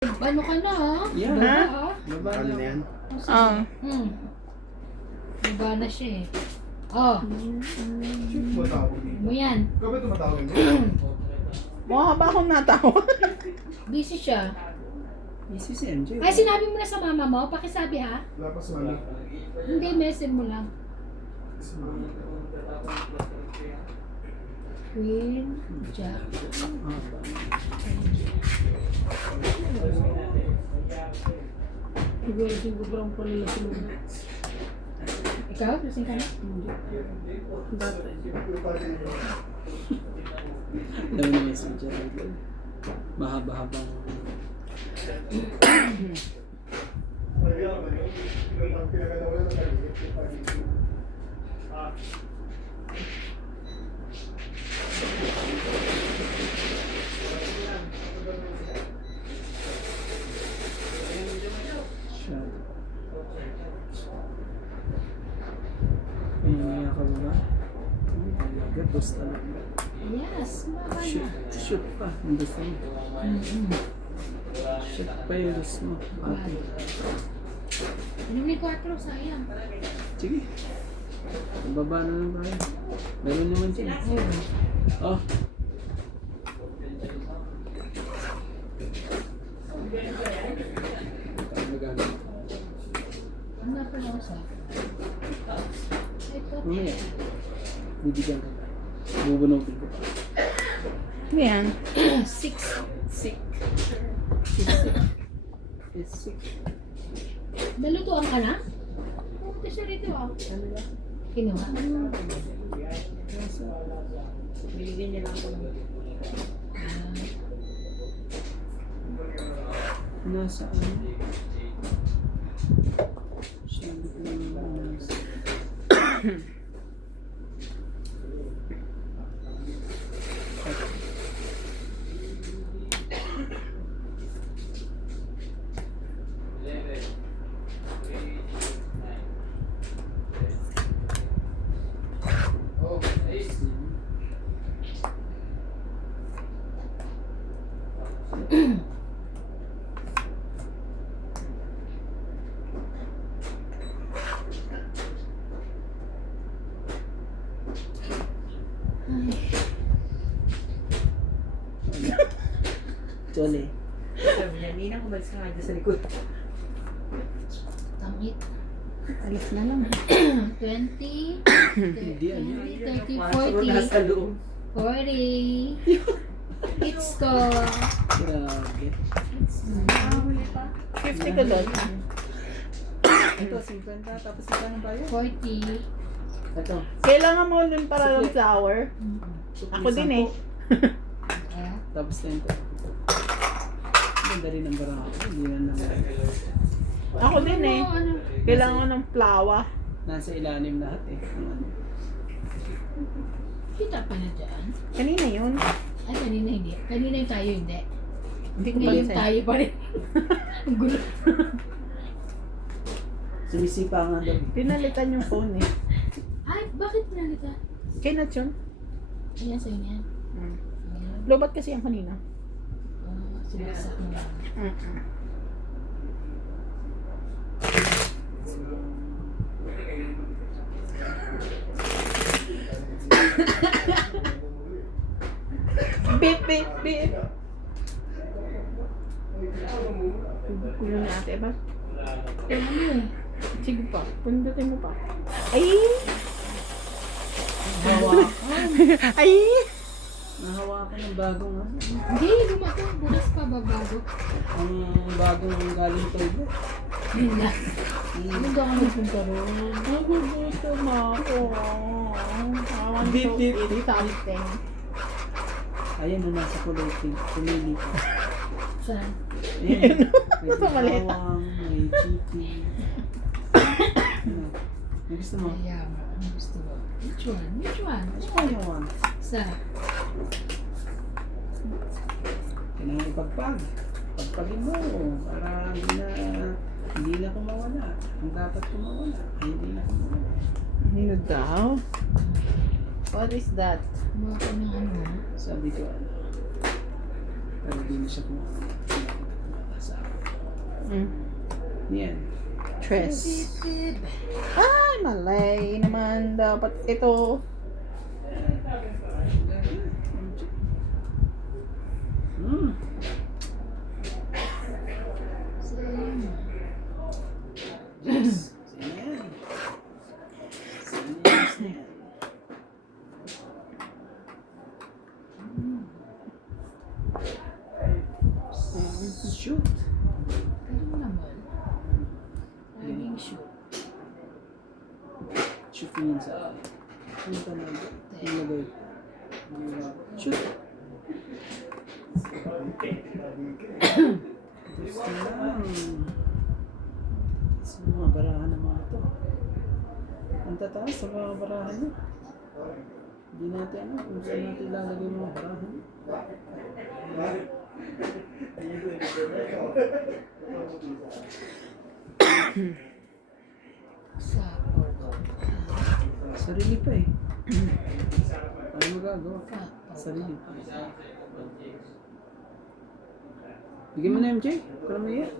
Ano ka na ha? Yeah. Baba Ha? ha? Baba Ano na. na yan? Baba na siya eh. Oh, Tumatawag dito. mo yan. Ikaw ba tumatawag mo? Mukha ba akong natawa? Busy siya. Easy si MJ. Ay, sinabi mo na sa mama mo? Pakisabi ha? Wala pa si mami. Hindi, message mo lang. Si mami. Queen, Jack. Ikaw, lasing ka na? Dami na message yan. Mahaba-habang. Siya. Pinaniya ka ba? Talaga, gusto na. Yes, mama na. Shoot pa. Ang gusto mo. Shoot pa yung gusto mo. Ate. Inom ni 4, sayang. Sige. Baba na lang tayo. Meron naman dyan. Oh. Ano na pala sa? Ito. Mamaya. Bibigyan ka pa. Bubunogin ko pa. Ano yan? 6. Sick. It's sick. Nalutuan ka na? Pumunta siya rito ah. Kinuha? Binigyan niya lang ako ng... Nasa ano? Sabi ko naman nasa. Jolly. Sabi niya, Ninang, umalis ka nga dyan sa likod. Tangit. Alis na lang. 20, 30, Hindi, ano? 30, Pasok ko nasa 40, loob. 40. It's ko. Grabe. Huli pa. 50 ko doon. Ito, 50. Tapos ito ng bayo. 40. Ito. Kailangan mo din para lang flower. Ako din eh. Kaya? Tapos 10. Ganda rin ang barang ako. Hindi na naman. Ako din eh. Ano? Kailangan ko ng flower. Nasa ilalim lahat eh. Ang ano. Kita pa na dyan. Kanina yun. Ay, kanina hindi. Kanina yung tayo hindi. Hindi ko Ngayon pansin. tayo pa rin. Ang gulo. Sumisipa nga daw. Pinalitan yung phone eh. Ay, bakit pinalita? Kay Nat yun. Ayan, sa'yo na yan. Ayan. Lobat kasi yung kanina. Sinaksak mo lang. Beep, beep, beep. Kulo na ate ba? Ano eh? Sige pa. Pundutin mo pa. Ay! Ay! Nahawakan ng bagong ano. Hindi, lumako. Bukas pa babago. Ang bagong galing toilet. Yun lang. Ano daw ako nagpunta ron? Nagugutom ako. I want Beep, to beep, eat beep. something. Ayan na nasa kulay pink. Pumili ka. Saan? Ayan. May Sa maleta. bawang, may chicken. Ano? May gusto mo? Kaya nga. Ano gusto mo? Which one? Which one? Ano ba yung one? Sa? Kailangan ipagpag. Pagpagin mo. Para hindi na kumawala. Ang dapat kumawala. Hindi na kumawala. Ano daw? What is that? Kumuha ko ng ano ha? Sabi ko, pero di na siya kumawala. Sa Yan. Tres. Ay, malay naman. Dapat ito. Hmm. Yes. Yan. Yan. Shoot. Pero naman. Laging shoot. Shoot yun sa akin. Ano ka na? Nilagay. Shoot. Gusto lang. Sa mga barahan ng mga ito. Ang tataas sa mga barahan nyo. Hindi natin ano kung saan natin ilalagay yung mga barahan. Sapo. Sarili pa eh. Ano magagawa? Sapo. Sarili pa. Bigyan mo na MJ. Kala mo yan.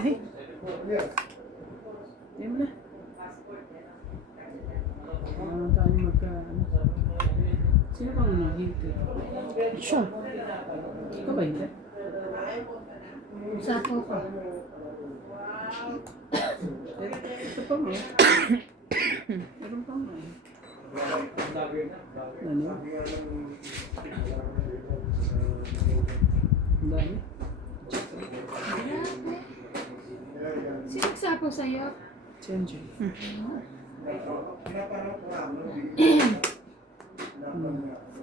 Ay. Bigyan mo na. Tayo magka ano. Sino bang nag-hintay? Siya. Ikaw ba hindi? Sapo ko. Ito pa mo. Meron pa mo eh. Ano? Ang dami. Sino nagsapo sa'yo? Si MJ.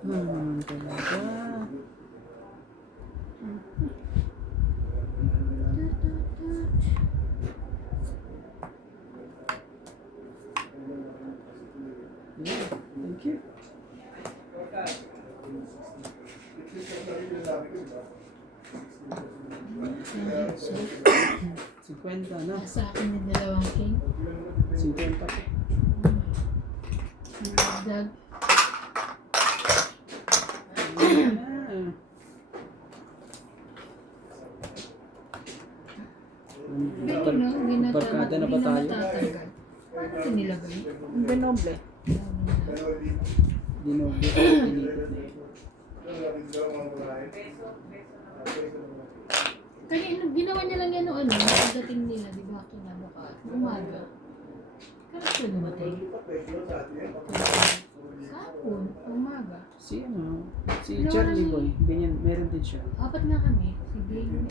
Naman talaga. Yeah, thank you. So, 50 na. nasa akin yung dalawang king. 50 pa. Dagdag. Ganyan no? Hindi na Barkada na ba tayo? matatanggal. Paano ito nilagay? Ang binoble. Dinoble. Pinipit na yun. Kanina, ginawa niya lang yan no, ano, pagdating nila, di ba, kinabukas, umaga. Kaya siya dumating. Kapon, umaga. Si ano? Si Charlie Boy. Ganyan, meron din siya. Apat nga kami. Sige, yung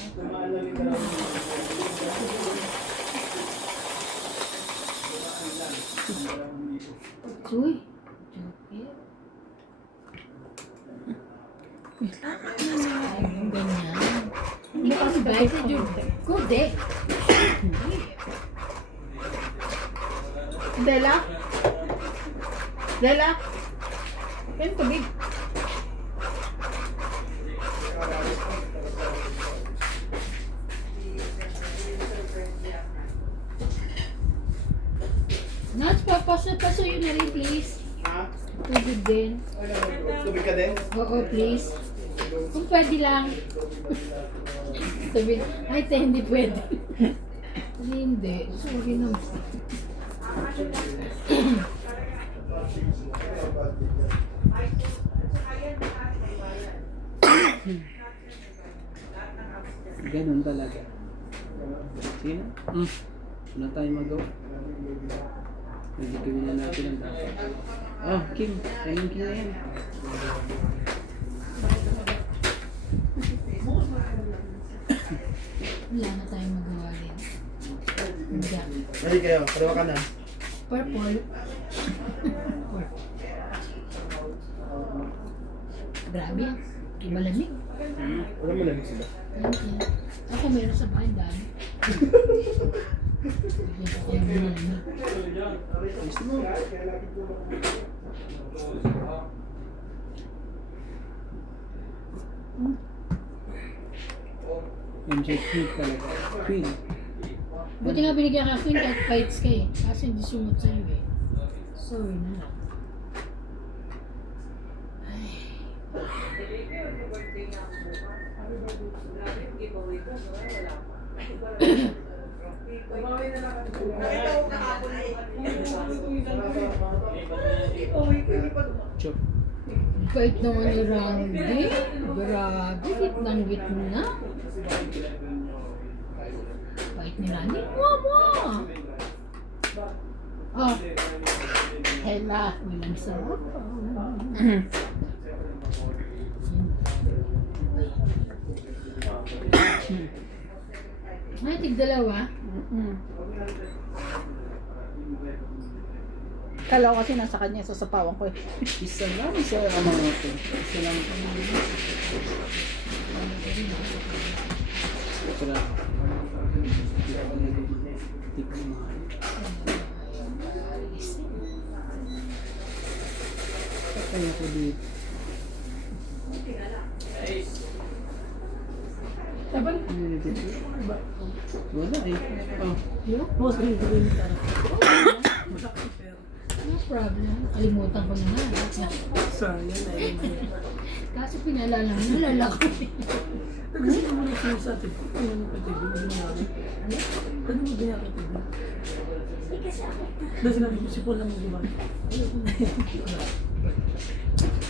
Uy, Joker. Ay, yung ganyan. Hindi ka invited yun. Good eh. Dela? Dela? Yan tubig. Nats, papaso yun na rin, please. Tubig din. Tubig ka din? Oo, please. Kung pwede lang. Sabi, ay, te, hindi pwede. Kasi hindi. Sorry naman. Ganun talaga. Sino? Wala tayong magawa. Hindi gawin na natin ang dapat. Oh, Kim. Ayun Kim na yan. Wala na tayong magawa rin. Hindi. Ready kayo, kalawa ka na. Purple. Grabe. Malamig. Wala mo lamig sila. Thank you. Ako meron sa bahay dami. Kaya malamig. Gusto mo? MJ Queen talaga. Queen. Buti nga binigyan ka queen kahit fights ka eh. Kasi hindi sumat sa'yo eh. Sorry na lang. Ay. Chop. Bait naman ni Randy. Grabe, gitnang gitna. Bait ni Randy. Mama! Oh. Hela. Walang sarap. Ay, tig-dalawa. Kala ko kasi nasa kanya, sasapawan ko eh. Isa lang sa mga natin. Isa lang. Tara. Tikman mo. Patay ako dito. Sabang. Wala eh. Oh. No problem. Kalimutan ko na nga. Sayang na yun. Kaso pinalala mo, nalala ko. Kasi naman nagsasabi sa atin, ano mo pwede, hindi mo namin. Ano mo ganyan ka tabi? Dahil sinabi ko, si Paul naman diba?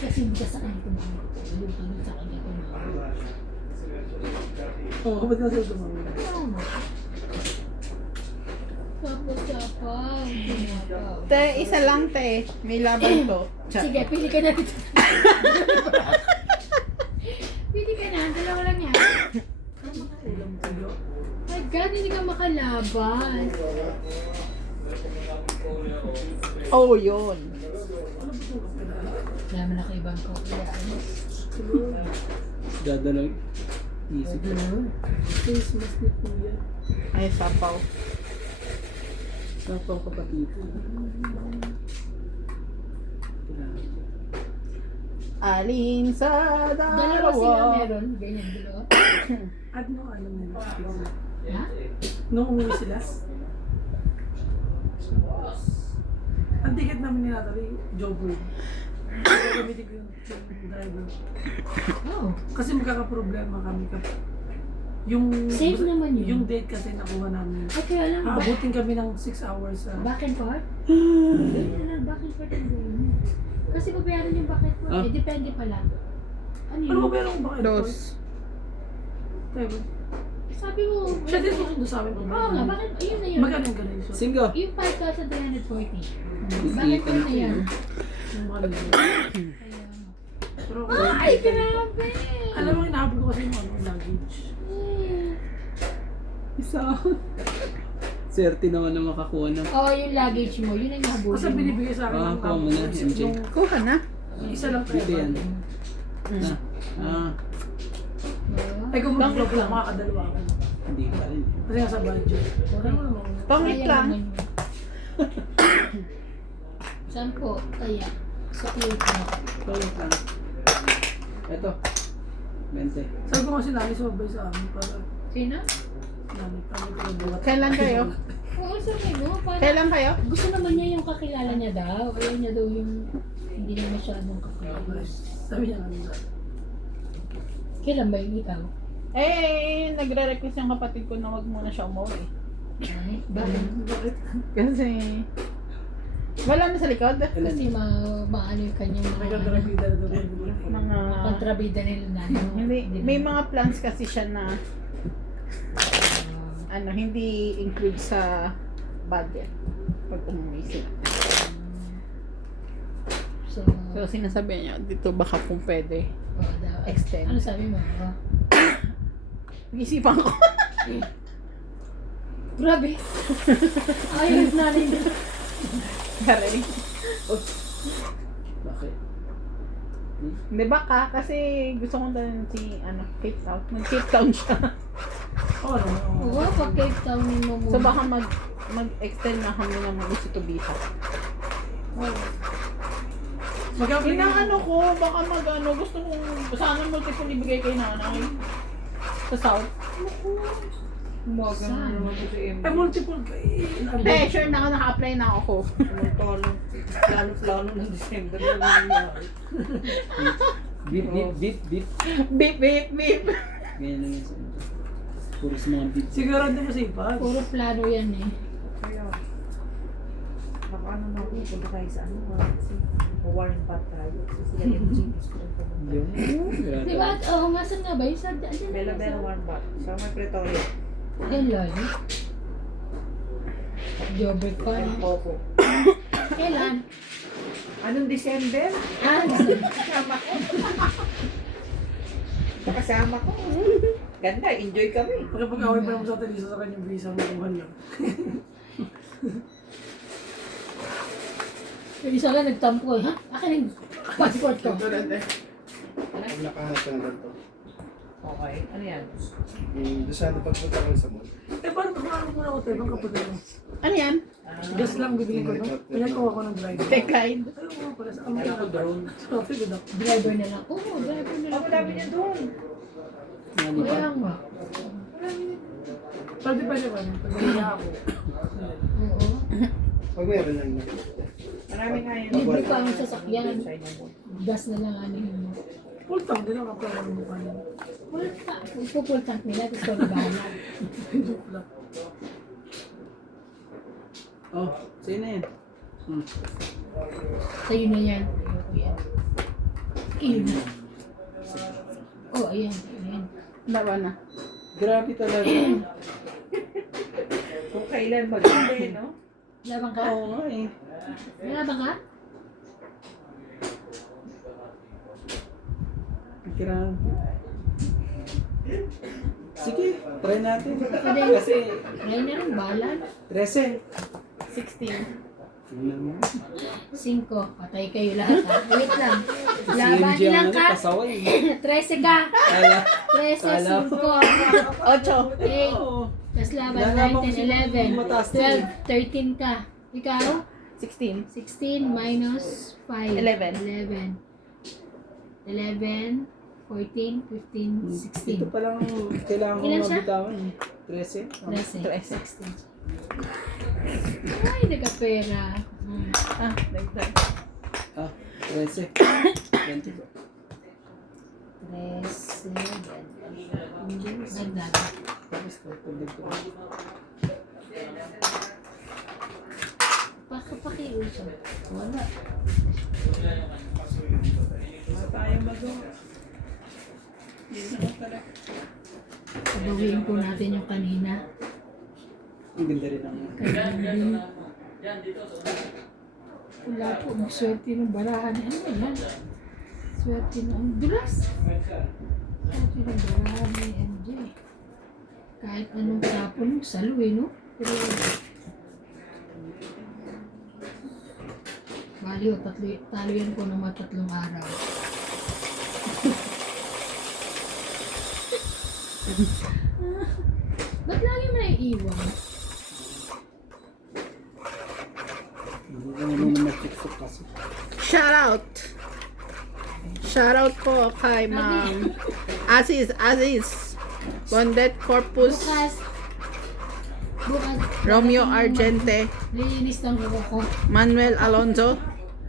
Kasi hindi ka sa kanya tumawag. Luto nun sa kanya tumawag. Oo, kapag nasa tumawag. Tama. Sapaw-sapaw. Tumapaw. Te, isa lang te. May laban to. Sige, pili ka na dito. Pili ka na. Dalawa lang yan. Ulam tayo. My God, hindi ka makalaban. Oh, yun. Wala mo na ka ibang ko. Dadalag. Isip ko. Christmas ni Kuya. Ay, sapaw. Sapang kapatid. Alin sa Dalawa sila dalawa. meron. Ganyan, dalawa. At no, alam nila. Ha? Nung umuwi sila. Ang ticket namin ni Natalie, Joburg. Gagamitin ko yung driver. Oh. Kasi magkakaproblema kami kapag yung Safe naman yun. Yung date kasi nakuha namin. Ay, kaya lang. Aabutin kami ng 6 hours sa... Back and forth? Ganyan lang, back and forth ang gawin. Kasi babayaran yung back and forth. Ah. Eh, depende pala. Ano Ano ba yun? meron ba kayo? Dos. Tayo. Sabi mo, Siya din susundo sa amin. oo nga, bakit? Ayun na yun. Magkano yung ganun? So, Singo. Yung 5,340. Hindi Bakit ka yun na yan? yung mga ganun. Kaya, Pero, ay, grabe! alam mo, inahabol ko kasi yung ano, luggage. Isa. Swerte naman na makakuha ng... Oo, yung luggage mo, yun ang nahabulin Kasi binibigay sa akin Ah, ng kuha mo na, MJ. yung Kuha na. isa lang tayo. Dito yan. Na. Ah, Ay, kung mag-vlog lang, makakadalawa ako. hindi pa rin. Kasi nga sa budget. Wala mo naman. Pangit lang. Saan po? Kaya, sa plate mo. Balik lang. Ito. 20. Sabi ko kasi namin sumabay sa amin para Sino? namin para buhat. Kailan kayo? Oo, sabi mo. Parang Kailan kayo? gusto naman niya yung kakilala niya daw. Ayaw niya daw yung hindi niya masyadong kakilala. Sabi niya namin sa Kailan ba yung ikaw? Eh, nagre-request yung kapatid ko na wag muna siya umuwi. Ay, bakit? Kasi, wala na sa likod. Kasi maano yung kanyang may mga kontrabida na doon. Mga, kontrabida nila na. hindi, may mga plans kasi siya na, ano, hindi include sa budget pag umuwi sila. So, So, sinasabi niya, dito baka kung pwede. oo daw. Extend. Ano sabi mo? Oh. Isipan ko. Grabe. Ayaw na rin. Kare. Bakit? Hindi baka, kasi gusto kong dalhin si, ano, Cape Town. Mag-Cape Town siya. Oo, ano. Oo, pag Cape Townin mo muna. So, baka mag-extend na kami ng gusto to Bita. Magkakaroon Inaano ko, baka gusto kong, sana multiple ibigay kay nanay. Sa South. Saan? Ay, multiple ka. Eh, sure na naka-apply na ako. Plano ng December na nangyayari. Beep, beep, beep, beep. Beep, beep, beep. Ganyan lang yan sa ano. Puro sa mga beat. Siguro hindi mo sipag. Puro plano yan eh. Kaya, baka ano na ako, punta tayo sa ano, kasi warm bath tayo. Kasi sila yung genius ko rin pumunta. Yun. Di ba? Oo, nga saan nga ba? Yung sa dyan Bella Bella warm bath. Sa may Pretoria. Yan, Lord. Jobber pa. Yung Popo. Kailan? Anong December? Ah, Kasama ko. Kasama ko. Ganda, enjoy kami. Pagkapag-away pa naman sa atin, isa sa kanyang visa mo kung lang. yung isa lang nagtampo eh. Ha? Akin yung passport ko. Ito rin eh. Pag nakahanap ka na ganito. Okay, ano yan? Doon sa pagpunta ko sa mall. Eh, paano kung ano muna ako tayo? Bang kapag ano? Ano yan? Gas lang bibili ko, no? Pinagawa ko ng driver. Pekain. Ayaw ko nga pala sa amin ako drone. Traffic ko daw. Driver na lang. Oo, driver na lang. Ang dami niya doon. Kaya nga. Pero di ba siya ba? Pag naliya ako. Oo. Pag meron lang yun. Marami nga yun. Libre pa ang sasakyan. Sa inyo mo. Gas na lang ano yun. Full tank din ako kapag ng mukha niya. Full tank nila. Tapos ko na bahala. Joke lang. Oh, sa'yo na yan. Sa'yo na yan. Ayoko yan. Iyon na. Oh, ayan. Ayan. Lawa na. Grabe talaga. Kung kailan mag-uwi, no? Labang ka? Oo nga eh. May labang ka? Kira. Sige, try natin. Pwede. Kasi, Try na rin. Bahala. 13. 16. Tingnan mo. 5. Patay kayo lahat ha. Wait lang. Si Laban MJ ang lang ano, ka. pasaway. 13 ka. Kala. 13, Kala 5. 8. 8. Oo. Tapos laban Lalaban 9, ko 10, sila 11, mataas 12, 13 ka. Ikaw? 16. 16 minus 5. 11. 11. 11, 14, 15, Ito 16. pa lang kailangan ko Ilan siya? mabitawan. 13. 13, 16. Ay, nagkapera. Ah, dagdag. Ah, 13. 20 ba? 13, ganda. Tapos tutulog ko. Pakiusap. Wala. Wala tayo magawa. Hindi naman talaga. Pabawiin po natin yung kanina. Ang ganda rin ang Kanina. Wala po, swerte ng barahan. Ano yan? Swerte ng dulas. Swerte ng barahan ni MJ. Kahit anong tapon, salo eh, no? Pero, baliw, talo yan po ng mga 3 araw. Ba't lagi mo naiiwan? hindi ko naman mag-tiktok kasi. Shout out. Shout out po kay Ma'am Aziz. Bondet Corpus. Bukas. Romeo Argente. Linis ng buko ko. Manuel Alonzo.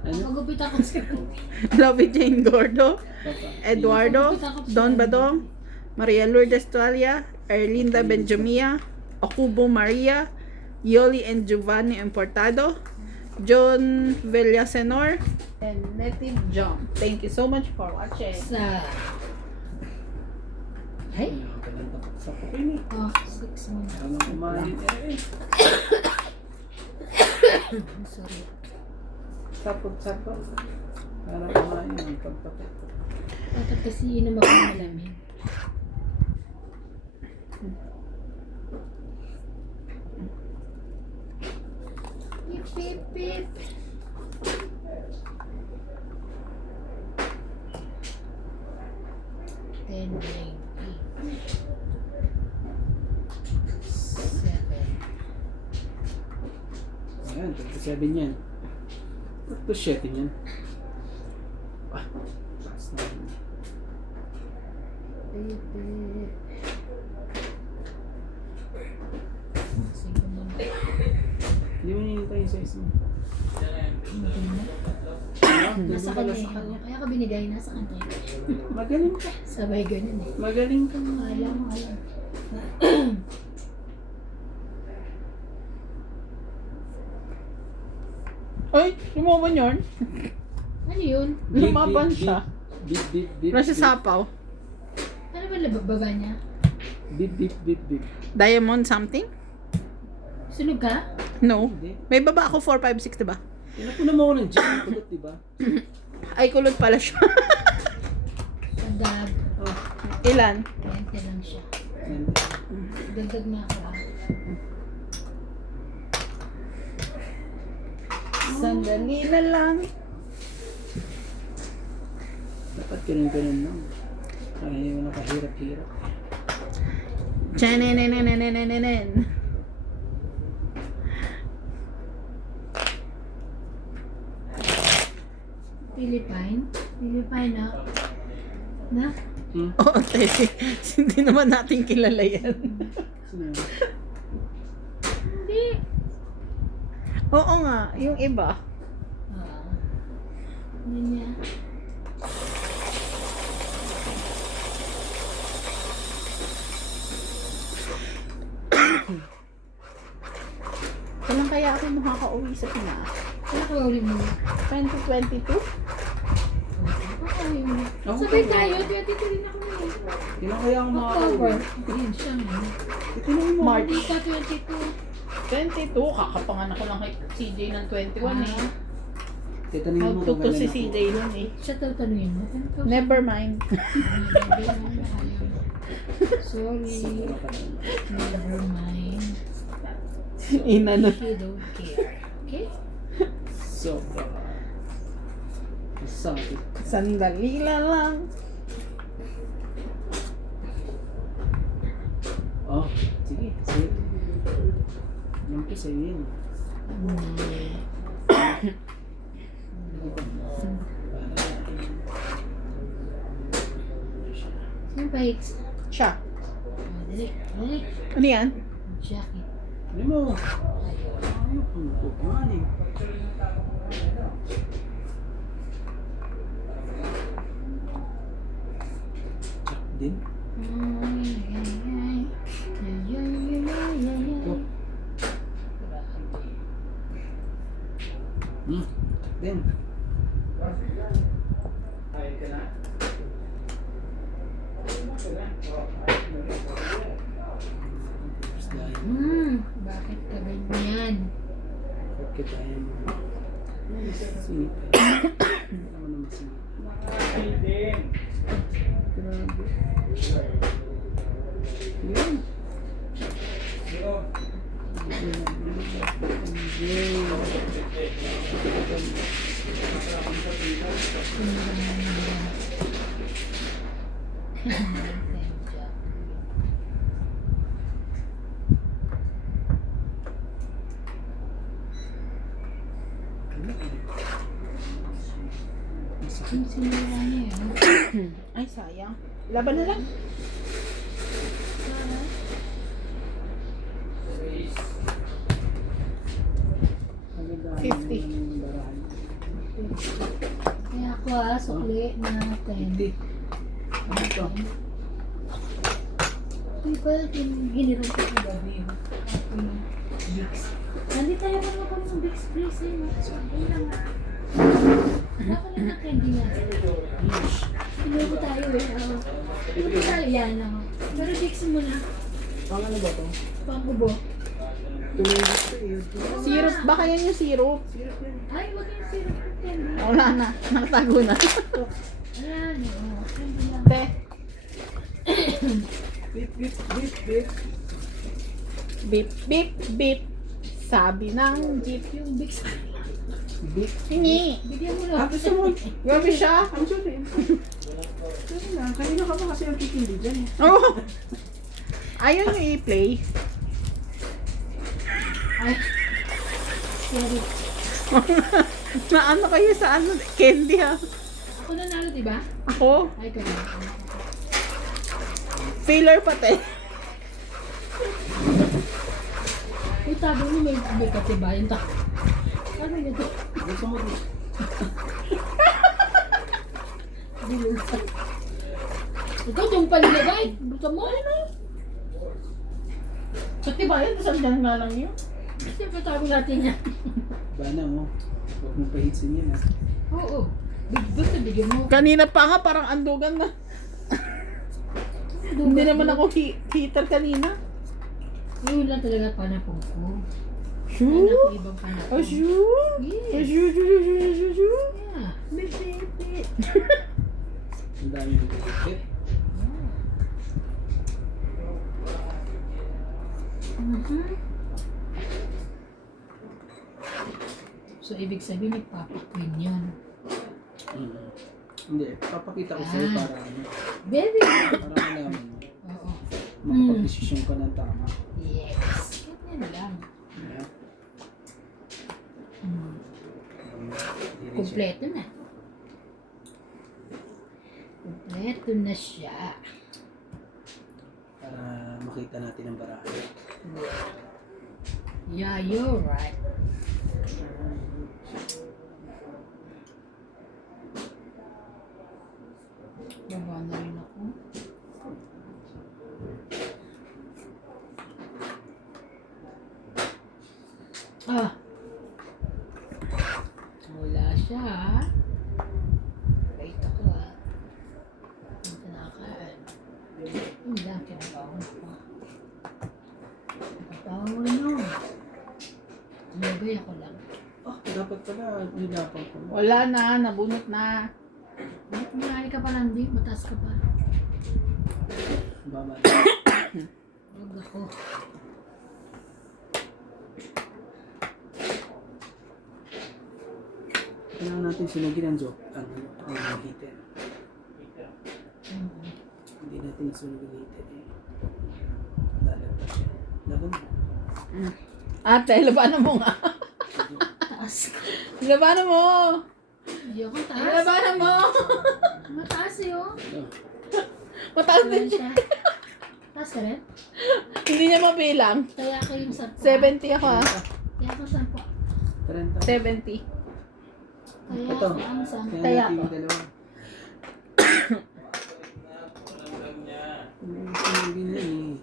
Magupit ako sa Lovey Jane Gordo. Eduardo. Don Badong. Maria Lourdes Tualia. Erlinda Benjamia. Okubo Maria. Yoli and Giovanni Importado. John Villasenor. And Native John. Thank you so much for watching. sa... Ay? Sa pukin eh. Oh, 6 months. Ano kumain eh. Sorry. Sapot-sapot. Para kumain ang pagpapit. Dapat kasi inom ako ng malamig. Pip, pip, pip. Ten, nine, 8. 7. Ayan, 27 yan. 27 yan. Ah, taas na yan. Sige na. Hindi mo hinihintay yung size mo. Maganda. Ano? Nasa kanya yun. Kaya ka binigay, nasa kanya. Magaling ka. Sabay ganyan eh. Magaling ka. Alam mo, alam. Ay, lumaban yun. Ano yun? Lumaban siya. Beep, beep, beep. Wala siya sapaw. Ano ba baba niya? Beep, beep, beep, beep. Diamond something? Sunog ka? No. Hindi. May baba ako 456, diba? Pinapunan mo ako ng gym. Kulot, diba? Ay, kulot pala siya. Pagdag. Oh. Ilan? 20 lang siya. Yan. Dagdag na ako ah. Sandali na lang. Dapat ganun-ganun lang. Ay, wala kahirap-hirap. Chanenenenenenenen. Philippine? Philippine na? Na? Hmm? Oo, Tete. Hindi naman natin kilala yan. Sino yun? Hindi. Oo nga, yung iba. Ah. Ano niya? Kailan kaya ako makaka-uwi sa Pinas? Ano ka ulit mo? 2022? Ay, Ako sabay ba? tayo. Dito rin ako na eh. Kailan kaya ako October. makakauwi? Yun siya nga. Itinawin mo. March. Hindi pa 22. 22? Kakapanganak ko lang kay CJ ng 21 eh. Titanungin mo Magtukto kung si kailan CJ nun eh. Siya tatanungin mo. Ano to? Never mind. Sorry. Never mind. Inano. She don't care. Okay? Sobra. Sakit. Sandali lang. Oh, sige. Sige. Alam ko sa'yo yun. Sino pa Hicks? Siya. Dali. Dali. Ano yan? Jackie. Ano mo? Ano kung kukuhanin? Jack din? Jack din. Bakit ka ganyan? Bakit tayo mo? Singit tayo. Ano naman singit? Grabe. Yan. Yung sinira niya yun. Ay, sayang. Laban na lang. Ang ganda 50. ng barahan. Kaya ako sukli na 10. Hindi. Ano to? Hindi pa hiniram ko sa gabi yun. Yung Vicks. Nandito tayo naman ako ng Vicks please eh. Ayun lang. Wala ko lang ng candy nga. Pinuho tayo eh. Pinuho tayo yan. Pero Vicks mo na. Pang ano ba to? Pangkubo. Tuloy gusto eh. Syrup. Baka yan yung syrup. Ay, wag yung syrup ng candy. Wala na. Nakatago na. Ayan. Oo. Candy lang. Te. Beep, beep, beep, beep. Beep, beep, beep. Sabi ng jeep. Yung Vicks. Beep. Hingi. Bigyan mo na. Gusto mo? Grabe siya. Ang sorry. Sorry lang. Kanina ka ba kasi nagkikindi dyan eh. Oh. Ayaw nyo i-play. Ay. Sorry. Naano kayo sa ano? Candy ha? Ako nanalo, diba? Ako? Ay, kaya. Failure pa te. Uy, tabo mo may katibayan ta. Ano yun ito? Gusto mo? Ikaw, yung panilagay. Buta mo, ano? Sa tibayan, saan dyan nga lang yun? Kasi patawag natin yan. Bana mo. Huwag mo pahitsin yan, ha? Oo. Basta bigyan mo. Kanina pa nga, parang andugan na. Hindi naman ako heater kanina. Yun lang talaga panapong ko. Shoo! Anak ko ibang panapong. Ashoo! Yes. Ashoo! Ashoo! Yeah. Ang dami ng pagkakit. Mhm. So, ibig sabihin, nagpapakwin yun. Hindi, papakita ko sa'yo para ano. Very good. Para malaman mo. Oo. Makapag-desisyon ka ng tama. Yes. Ganyan lang. Yeah. Hmm. Hindi siya. Kompleto na. Kompleto na siya. Para makita natin ang barahan. Yeah, you're right. Baba na rin ako. Ah. Wala siya. Wait ako ah. Ang tinakaan. Yun lang, kinabawan ako. Kinabawan mo. Umagay ako lang. Oh, dapat pala nilapang ko. Wala na, nabunot na. Marami ka pa lang din, mataas ka pa. Baba. Huwag ako. Kailangan natin sunugin ang job. Ang heater. Hindi natin nasunog ang heater eh. Lalagpas siya. Laban mo. Ate, labanan mo nga. Taas ka. Labanan mo. Ayoko, taas. Labanan mo. Mataas yun. Oh. Mataas Wala din siya. siya. Taas ka rin? Hindi niya mabilang. Kaya ako yung 10. 70 ako ah. Kaya ako 10. 30. 70. Kaya Ito. ako ang 10. Kaya natin ako. yung dalawa. Sunugin yan eh.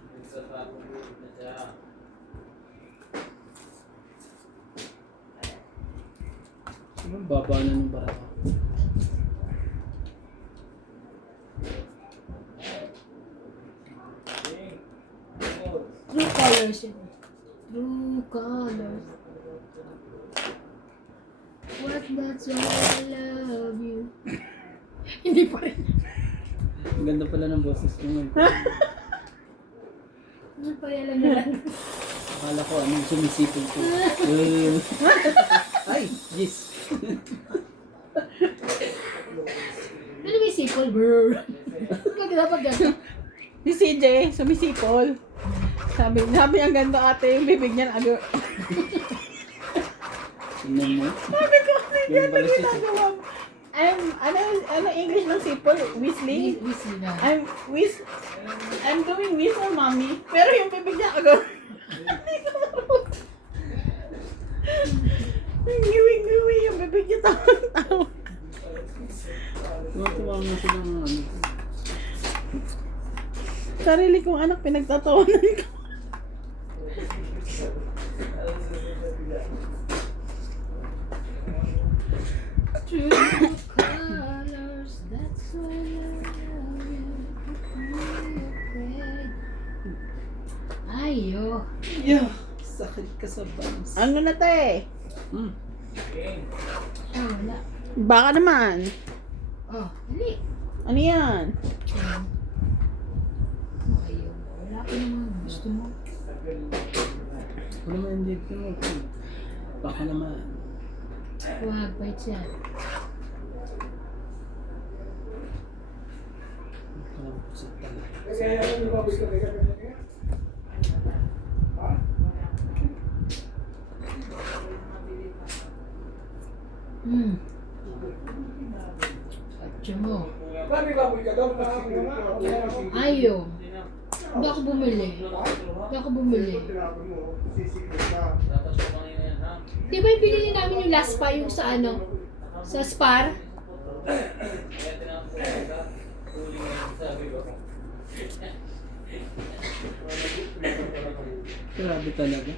Sobrang baba na ng baraha. True colors yun. True colors. What that's why I love you. Hindi pa rin. Ang ganda pala ng boses mo. Ano pa yan lang naman? Akala ko anong sumisipol ko. Ay, yes. Ano may sipol? Brrr. Pag dapat gano'n. Si CJ, sumisipol. Sabi ang ganda ate, yung bibig niya agad. Tingnan mo. Sabi ko, hindi Ganun ito pala siya. ginagawa mo. Ano English ng sipol? Whistling? Whistling na. I'm doing whistle, mommy. Pero yung bibig niya agad. Giwi-giwi yung bibig niya tawang-tawa. Tuwa-tuwa nga silang ano. Sarili kong anak, pinagtatawanan ko. True colors, that's why I love you. Ayo. Yeah, sakit ka sa bangs. Ano na te? Ah, wala. Baka naman. Oh, dali. Ano yan? Ayaw. Wala ko naman. Gusto mo. Kung naman dito mo. Baka naman. Huwag, bait siya. Walang pusit talaga. Atyo mo. Ayaw. Hindi ako bumili. Hindi ako bumili. Di ba yung binili namin yung last pa yung sa ano? Sa Spar? Grabe talaga.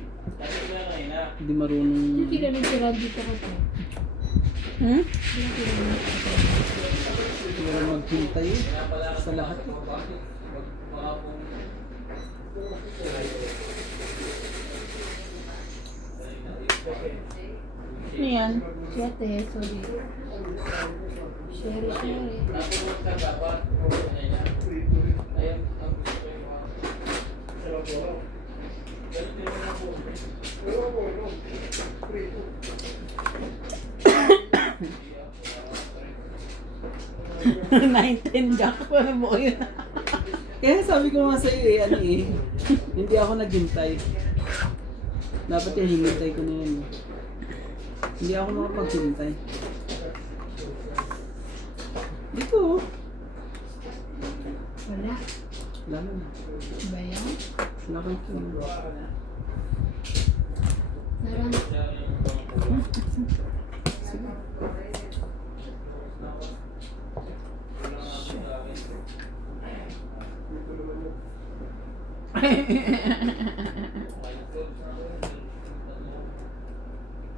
Hindi marunong... Hindi kinamin si Randy ka ko. Hmm? Hindi kinamin si Hindi marunong maghintay sa lahat. Ano yan? Siyete, sorry. Sherry, sherry. Naintindihan ko na mo yun. Kaya sabi ko nga sa'yo ano hindi ako naghintay. Dapat yung hinintay ko na yun. Hindi ako makapaghintay. Dito. Wala. Wala na. Ba yan? Wala kang kino. Narang.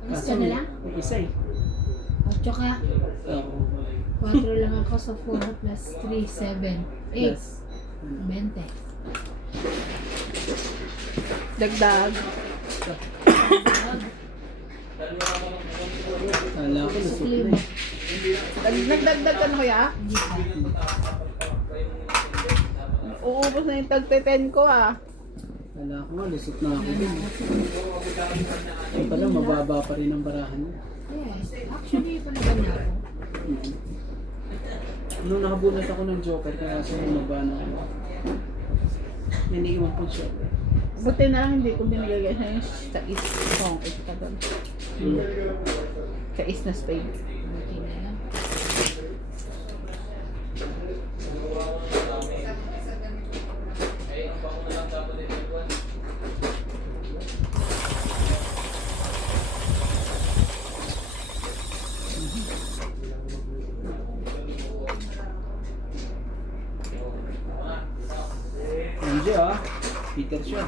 Alas ka na lang? May isa eh. 8 ka. Oo. 4 lang ako sa 4 plus 3, 7, 8. Plus. 20. Dagdag. Kala ko nasok Sukli na mo. eh. Nagdagdag ka na kuya? Hindi pa. Uubos na yung tag-10 ko ah. Kala ko nga lusot na ako din. Ay pala mababa pa rin ang barahan niya. Yes. Actually, palaban na ako. Nung nakabunot ako ng joker kaya sa bumaba na ako. Hindi ko po siya. Buti na lang hindi ko binigay sa yung sa is song. Ito ka doon. Sa is na spade. Buti na lang. Nandiyo Peter siya.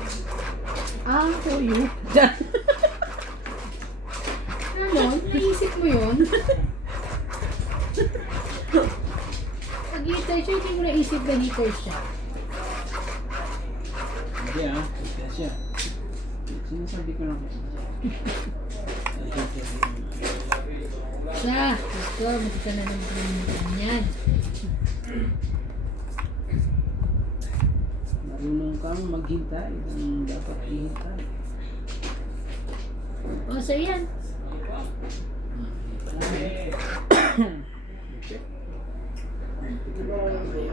Ah, for you. Ano? Naisip mo yun? Pag hitter siya, hindi mo naisip na hitter siya. Hindi Peter siya. Sinasabi ko lang. Siya! Ito, magkita na ng kalimutan yan. Marunong kang maghintay ng dapat ihintay. O, so yan. Ikaw bigay ng may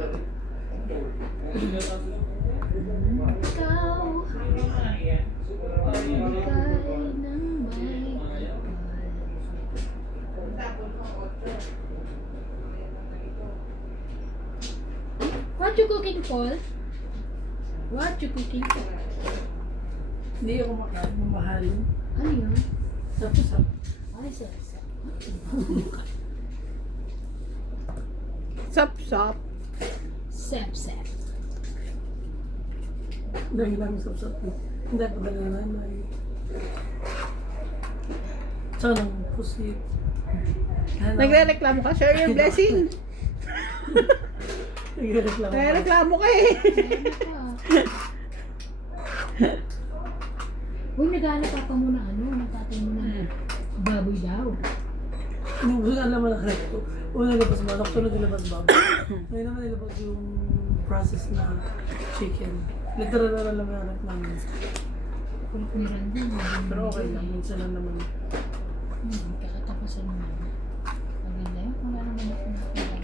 kapal. What you cooking, Paul? What you cooking? Hindi ako makain, mamahalin. Ano yun? Sapos-sap. Ay, sa. Sap-sap. Sep. Dahil lang sapsap. Hindi pa talaga nanay. Tsaka ng pusit. Nagre-reklamo ka, share your blessing. Nagre-reklamo. Nagre-reklamo ka eh. Uy, naghanap pa muna magtatay mo na baboy daw. Yung alam mo na correct ko. Una nilabas manok, sunod nilabas baboy. Ngayon naman nilabas yung process na chicken. Literal na lang naman namin. Kulit ni Randy. Pero okay lang, minsan lang naman. Kakatapasan mo naman. Maganda yun. Wala naman ako nakita.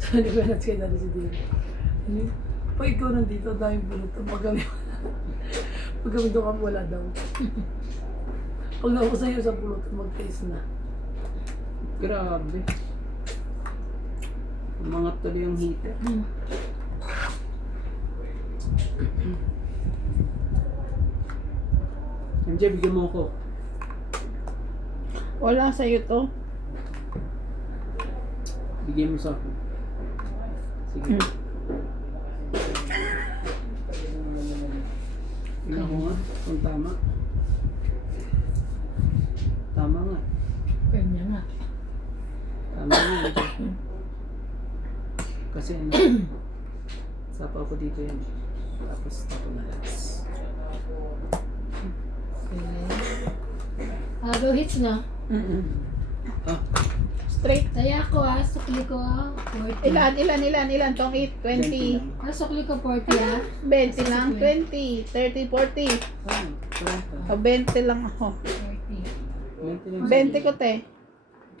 Sabi ko na kay Daddy si Dino. Pag ikaw nandito, daming bulot. Pag kami doon kami, wala daw. Pag naubos na yung sa bulot, mag-taste na. Grabe. Umangat tuloy yung heater. MJ, bigyan mo ako. Wala sa'yo to. Bigyan mo sa akin. Sige. Tingnan ko nga kung tama. Tama nga. Kanya nga. Tama nga. Kasi ano, sapa ko dito yan. Tapos tapo na last. Okay. Go hits na. Ah, Straight. Saya ko sukli ko 40. Ilan? Tong 8, 20. Sukli ko 40 ah. 20 lang. 20, 30, 40. O, 20 lang ako. 40. 20 ko, te.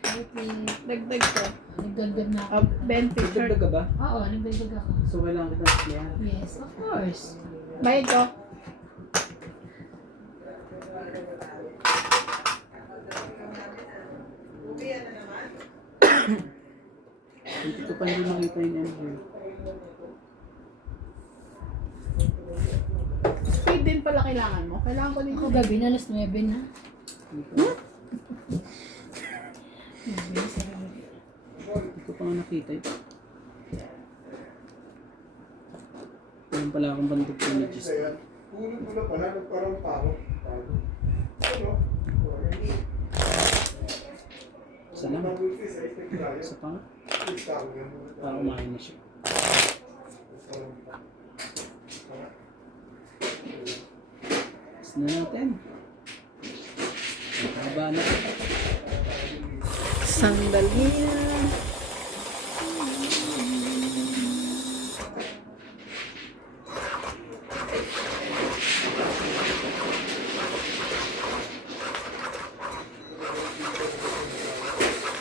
40. Dagdag ko. Nagdagdag na ako. O, 20. Dagdag ka ba? Oo, nagdagdag ako. So, kailangan kita yan. Yes, of course. Bayad ko. Hindi ko pa hindi makita yung number. Speed din pala kailangan mo. Kailangan ko din Ako gabi na, alas 9 na. Hindi ko, Gabi sa gabi. hindi ko pa nga nakita ito. Meron pala akong bandog images. Hulog mo na pala, parang tao. Ano? Isa lang. Isa pa nga. Para kumain na siya. Tapos na natin. Haba na. Sandali.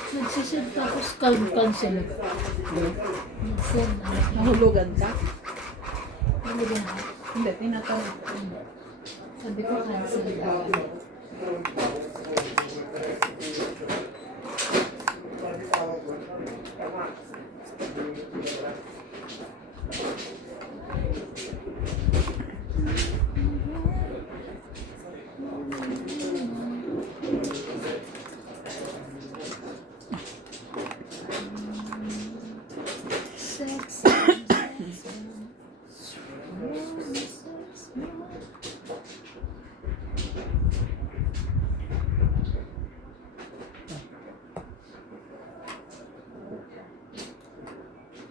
Nagsisend tapos cancel. Nagsend. Nahulugan ka? Ano ba na? Hindi, tinatawag. Sabi ko cancel.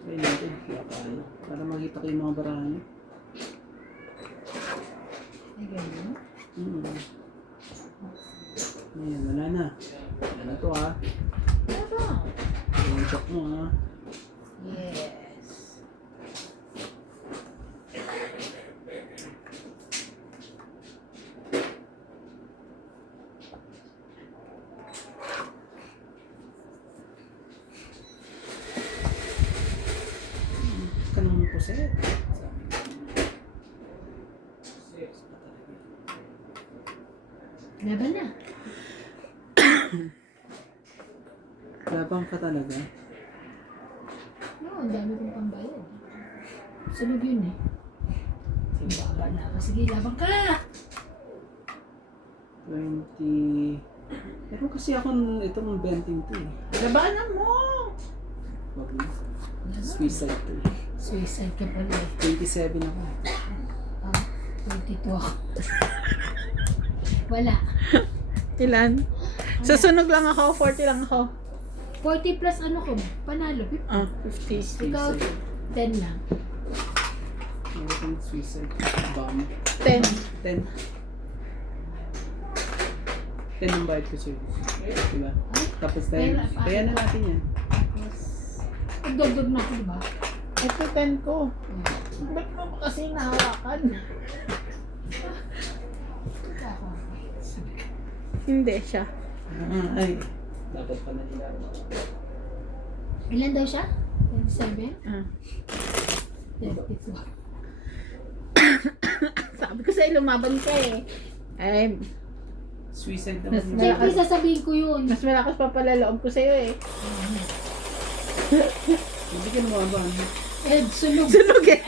Try natin. Paano? Para makita ko yung mga barahan niyo. Ay, ganyan. Ayan, wala na. Ano to ha? Ano ba? Yung check mo ha. Yes. Ka naman po set. Laban na. Labang ka talaga. No, ang dami kong pambayad. Sunog yun eh. Laban na ako. Sige, laban ka! 20... Meron kasi akong itong venting to eh. Labanan mo! Wag na. Suicide to eh. Suicide ka pala eh. 27 ako. Ah, 22 ako. Wala. Ilan? Susunog lang ako, 40 lang ako. 40 plus ano ko? Panalo. 50. Ah, 50. Ikaw, 10 lang. Meron suicide. Bomb. 10. 10. 10 ang bayad ko sa'yo. Diba? Tapos 10. Kaya na natin yan. Tapos, nagdagdag na ako, diba? Ito 10 ko. Ba't mo ba kasi nahawakan? Hindi siya. Ay. Dapat pa na nila. Ilan daw siya? 27? Ah. 32. Sabi ko sa'yo, lumaban ka eh. Ay, Suicide naman yun. Siyempre, sasabihin ko yun. mas malakas pa pala loob ko sa'yo eh. Hindi ka naman. Ed, sunog. Sunog eh.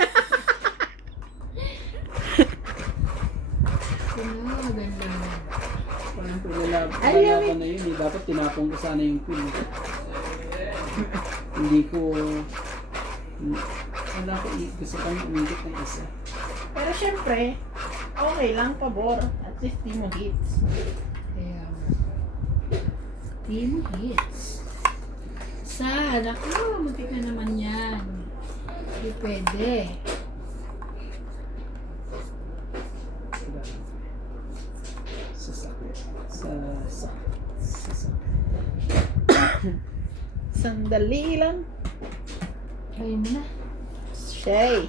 Sunog, ganda. Parang paglalab- Ay, paglaban na yun eh. Dapat tinapong ko sana yung queen. Hindi ko... Wala ko, gusto kami umikot ng isa. Pero syempre, okay lang, pabor. At least di mo hits. Kaya, team hits. Saan? Ako, muntik na naman yan. Hindi pwede. Sasakit. Sasakit. Sandali lang. Kaya mo na. Shay.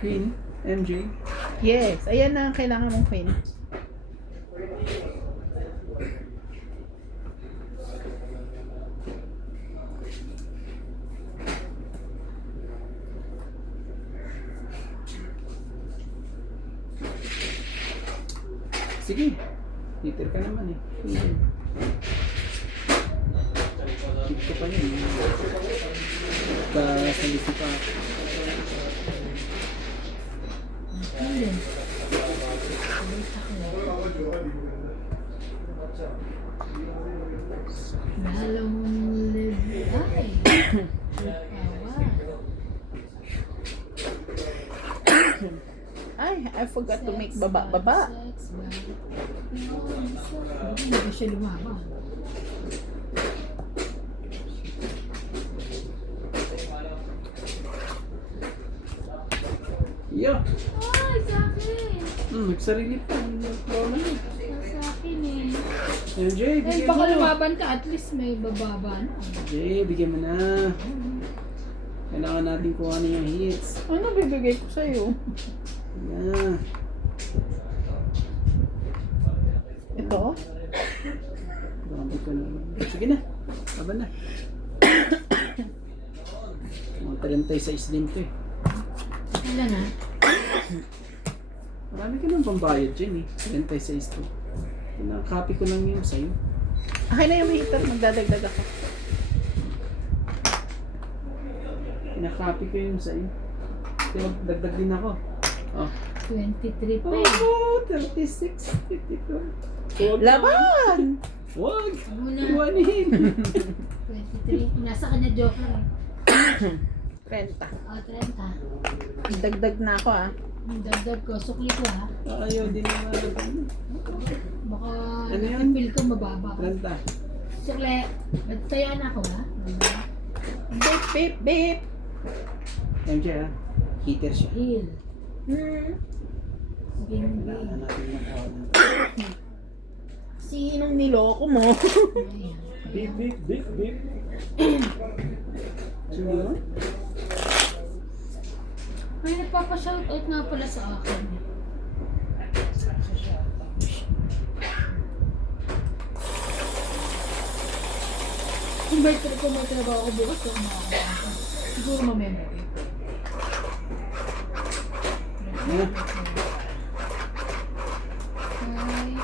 Queen, MJ. Yes, ayan na ang kailangan mong queen. Sige. Hitter ka naman eh. Hit ko pa yun. Salisi pa ako. Hindi. Lalong libre. Ay. Ay, I forgot to make baba-baba. Hindi ba siya lumaban? Yeah. Ay, sa akin. Nagsarili pa. Wala na. Sa akin eh. MJ, Eh, bigyan baka mo. lumaban ka, at least may bababa na. MJ, bigyan mo na. Kailangan natin kuha na yung hits. Ano bibigay ko sa'yo? Yeah. Ito? Grabe ko na. Sige na. Laban na. Mga 36 din to eh. Wala na. Marami ka nang pambayad dyan eh. 36 to. Pinaka-copy ko lang yung sa'yo. Akin na yung heater, magdadagdag ako. Pinaka-copy ko yung sa'yo. Kaya magdagdag din ako. Oh. 23 pa eh. Oh, 36. 52. Laban! Wag! Muna. Iwanin! 23. Nasa kanya joker eh. 30. O, 30. Dagdag na ako ah. Ang dagdag ko, sukli ko ha. Ayaw din naman. Baka Ano yan? napipil ko mababa. 30. Sukli. Ba't kaya na ako ha? Beep, beep, beep. MJ ha? Heater siya. Heal. Kailangan Bing-bing. natin makuha na. Sinong niloko mo? Ayan. Beep, beep, beep, beep. Sino yun? May nagpapa-shoutout nga pala sa akin. Kung may trabaho ako bukas, kung makakita. Siguro mamaya. Ano? Bye.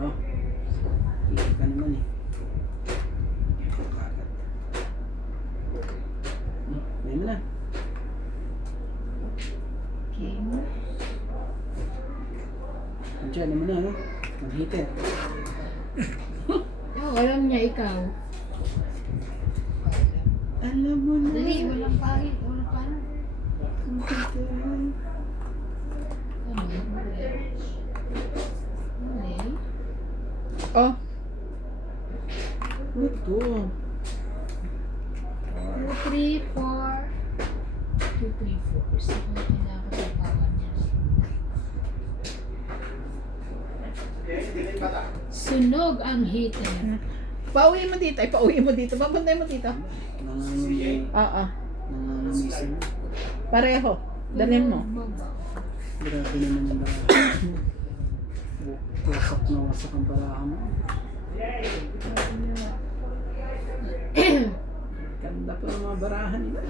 Oh. Heater ka naman eh. May mo na. King. Andiyan naman na, no? Mag-heater. Oh, alam niya ikaw. Alam mo na. Dali, walang pahit. Walang pahit. Ano? Mali. Oh, Ano to? 2, 3, 4. 2, 3, 4. So, kailangan ko sa power niya. Okay, hindi ba ta? So, Sunog ang heater. Pauwi mo dito. Ay, pauwi mo dito. Papuntay mo dito. Oo. Nanganamisin. Pareho. Dalhin mo. Grabe naman yung barahan. Wasak na wasak ang barahan mo. Ganda pa ng mga barahan nila.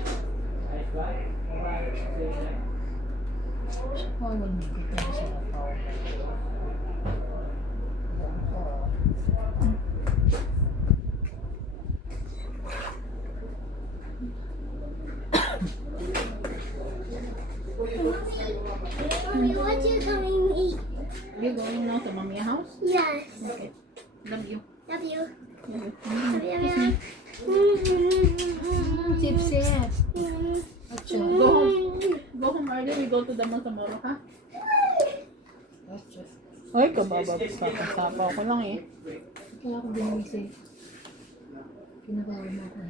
Pawan mo kita sa pawan. Mommy, what you going to eat? You going now to mommy house? Yes. Okay. Love you. Love you. Mhm. Love you. Sip-sip. Mm-hmm. Go home. Go home early. We go to the mall tomorrow, ha? Ay, kababab ka. Kasapaw ko lang eh. Kaya ako ginising. Kinabawa mo ako.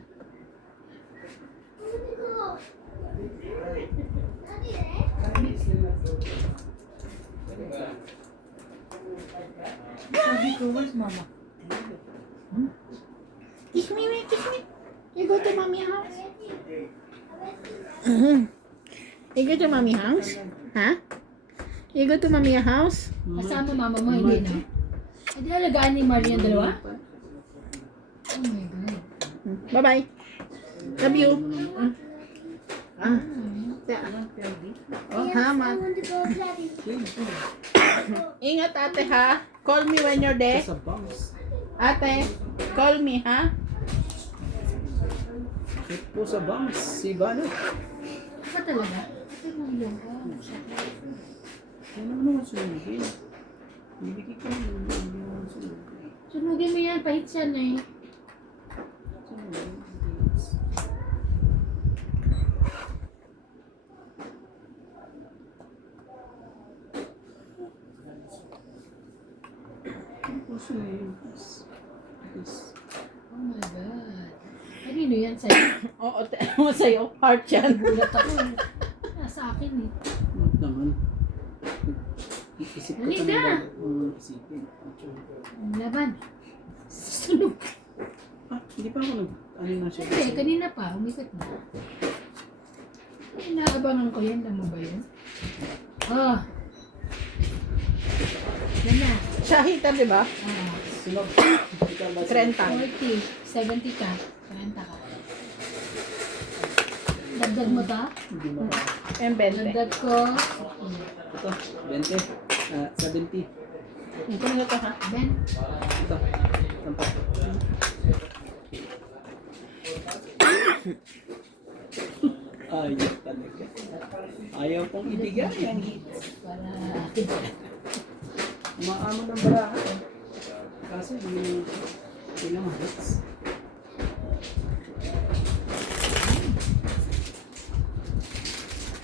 Sabi ko, where's mama? Kiss me, wait, kiss me. You go to mommy house? You go to mommy house? Ha? You go to mommy house? Kasama mama mo, hindi na. Hindi alagaan ni Maria ang dalawa? Oh my God. Bye-bye. Love you. Ah. Oh, ha, I ma. want to go daddy. Ingat ate ha. Call me when you're there. Sa bangs. Ate, call me ha. Bakit po sa bangs? Si Ivano. Ba talaga? Ate mo yun ka. Ano naman sunugin? Bibigay ko naman. Hindi naman sunugin. Sunugin mo yan, pahit siya na eh. Oh my God. Kanino yan sa'yo? Oo, mo sa'yo. Heart yan. Gulat ako eh. Nasa akin eh. Huwag naman. Isip ko Halika talaga na. ang isipin. Ang laban. Sunog. Ah, hindi pa ako nag... Ano na siya? Hindi, kanina pa. Umikat na. Inaabangan ko yan. Alam mo ba yun? Oh. Yan na. Siya heater, di ba? Ah. Sunog. Ikaw ba? 30. 40, 70 ka. 40 ka. Dagdag mo ta? Hindi mo ba? And 20. Dagdag ko. Ito, 20. 70. Ito na ito ha. Ben. Ito. Tampak. Ayaw talaga. Ayaw pong ibigay ang hits. Para Umaamo ng barahan. Kaso hindi naman hits.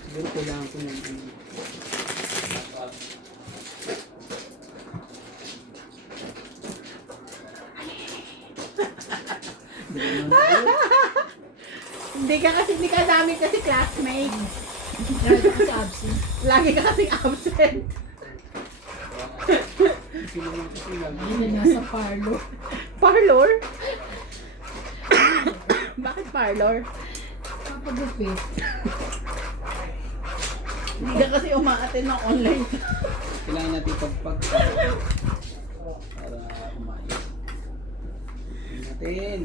Siguro kailangan ko ng Hindi ka dami kasi classmate. lagi ko sa absent. Lagi ka kasi absent. Hindi na nasa parlor. Parlor? Bakit parlor? Papagupit. Hindi ka kasi umaattend ng online. kailangan natin pagpag para umayos. Natin.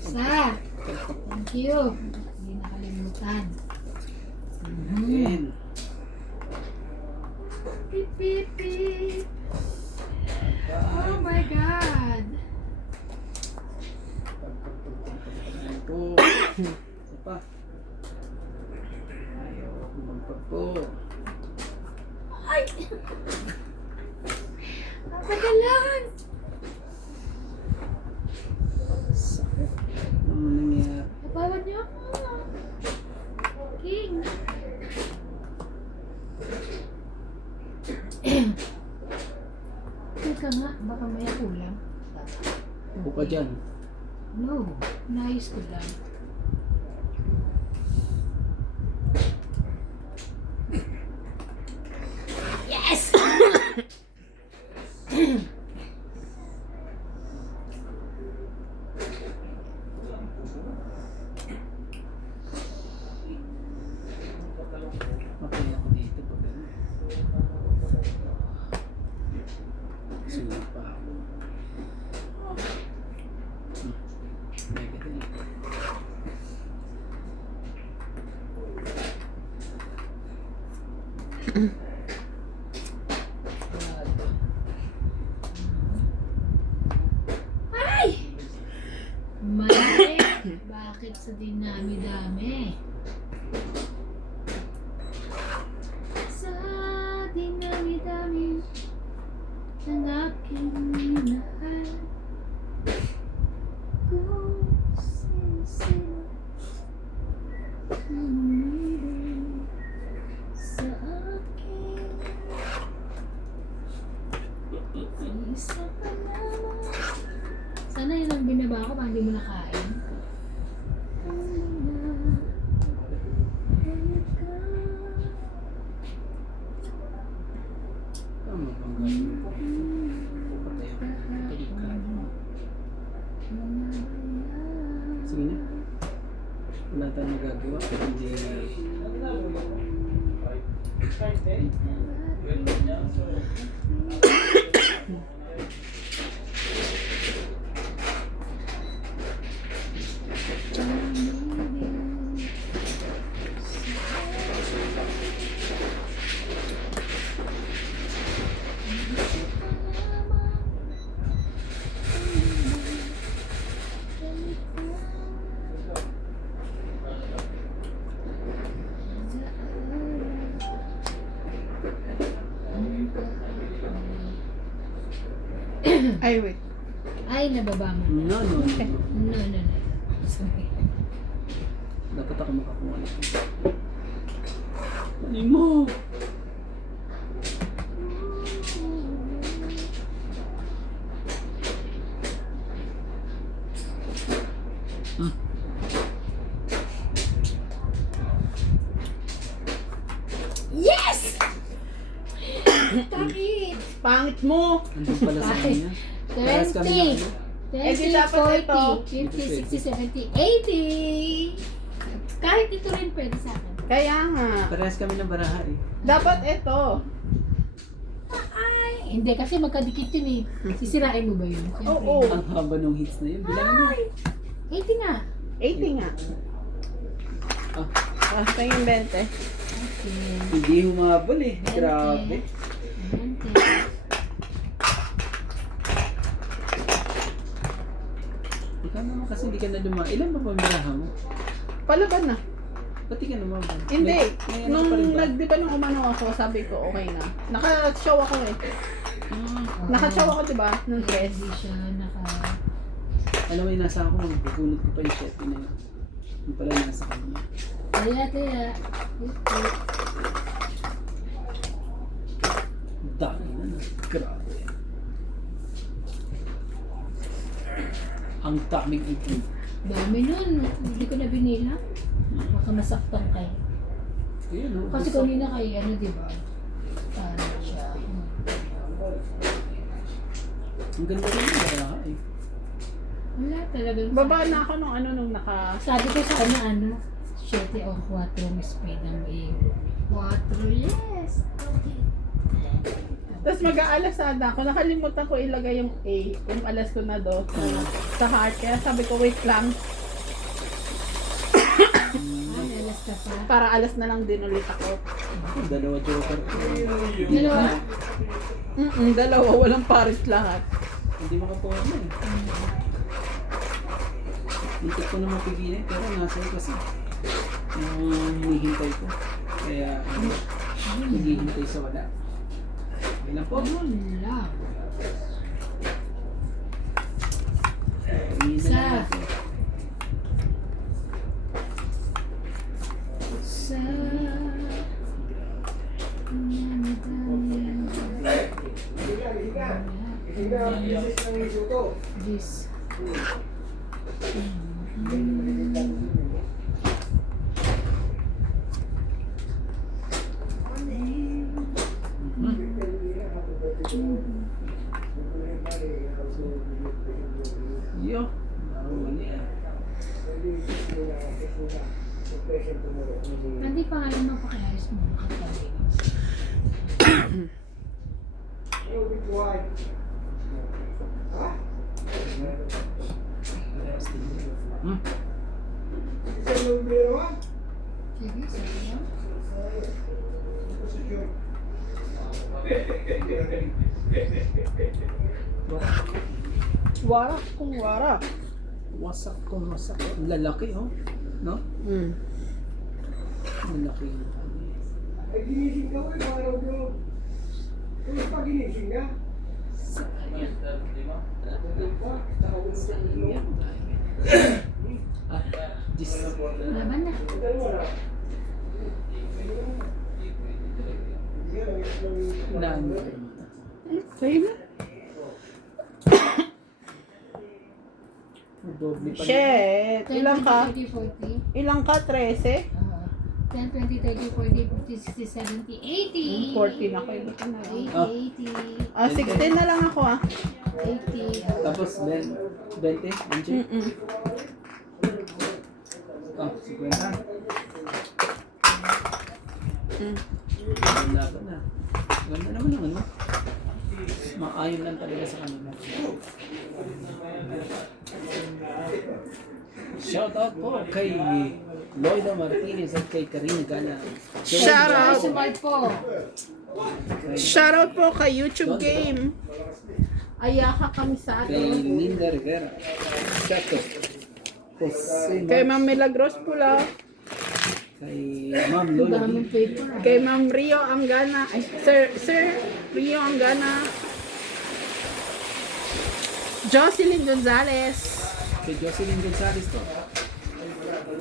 Sa. Thank you. Hindi nakalimutan. Natin. Beep, beep, beep. Oh my God. Ito. Isa pa. Ayaw. Magpagpo. Ay! Pagalan! Sakit. Ano nangyayari? Nabawan niyo ako. King. Teka nga, baka may kulang. Upo ka dyan. No, nais ko lang. Yes! Ay! Mali! Bakit sa dinami-dami? Sa dinami-dami ng aking minahal, kung sino-sino ang umiling sa akin. Isa pa naman. Sana yun ang binaba ko, parang hindi mo nakain. Tama bang gawin ko? Patay ako. Tulog ka. Sige na. Wala tayong magagawa. Pero hindi... Ay, wait. Ay, nababa mo. No. No. Sorry. Dapat ako makakuha nito. Ano mo? Yes! Takit! Pangit mo! Andun pala sa kanya. Parehas kami ng 20! ano? 20, di dapat 40, 50, 60, 70, 80! Kahit ito rin pwede sa akin. Kaya nga. Parehas kami ng baraha eh. Dapat ito. Ay! Hindi, kasi magkadikit yun eh. Sisirain mo ba yun? Siyempre. Oo. Ang haba ng hits na yun. Bilangin mo. 80 nga. 80 nga. Ah, Ah, ito yung 20. Okay. hindi humabol eh. Grabe. 20. Ikaw naman kasi hindi ka na lumaban. Ilan ba ba ang baraha mo? Palaban na. Pati ka lumaban. Hindi. May ano Nung pa rin ba? di ba nung umano ako, sabi ko okay na. Naka-show ako eh. Ah, Naka-show ako diba? Nung dress. Hindi siya naka... alam mo yung nasa ako, magbukunod ko pa yung Shopee na yun. Yung pala nasa kanya. Kaya. Dami na na. Grabe. Ang daming ipin. Dami nun. Hindi ko na binilang. Baka masaktan kayo. Ayun o. Kasi kanina kay ano, di ba? Paano siya? Ang ganda rin yung baraha eh. Wala talagang... Baba na ako nung ano nung naka... Sabi ko sa kanya, ano? 7 o 4 may speed ng A. 4, yes! Okay. Tapos mag-aalasada ako. Nakalimutan ko ilagay yung A. Yung alas ko na do. Sa heart. Kaya sabi ko, wait lang. Alas ka pa. Para alas na lang din ulit ako. Dalawa joker ko. Dalawa? Dalawa. Walang pares lahat. Hindi makapuha na eh. Hintik ko na mapigilan pero nasa iyo kasi. Yung hinihintay ko. Kaya naghihintay sa wala. Okay lang po. Yun lang. Tingin na Isa. lang natin. Sa... Hindi na ang business ng isuto. This. Yo. Parang mali ah. Hindi pa nga naman pakiayos mo. Nakatali. Parehas din. Hmm. Sige, sige. Warak kung warak. Wasak kung wasak. Ang lalaki, oh. No? Mm. Ang lalaki. Ay, ginising ka ko, yung araw nyo. Kung pa ginising ka? Ah, this. Laban na. Naan. Sa'yo na. Doble pa. Shit! 10, Ilang ka? 20, 30, 40. Ilang ka? 13? 10, 20, 30, 40, 50, 60, 70, 80. 14 ako. Iba ka na lang. 80, Ah, 16 na lang ako ah. 80. Tapos, 20, Angie? Mm-mm. Ah, 50. Mm. Ganda pa na. Ganda naman ang ano. Maayon lang talaga sa kanila. Shout out po kay Loida Martinez at kay Karina Gana. Shout out! Sumal po. Shoutout po kay YouTube Game. Ayaka kami sa Kay atin. Linda Rivera. Shout out. Jose Kay Mar- Ma'am Milagros Pula. Kay Ma'am Lola Daming D. paper. Kay Ma'am Rio Angana. Ay, Sir Rio Angana. Jocelyn Gonzalez. Kay Jocelyn Gonzalez to.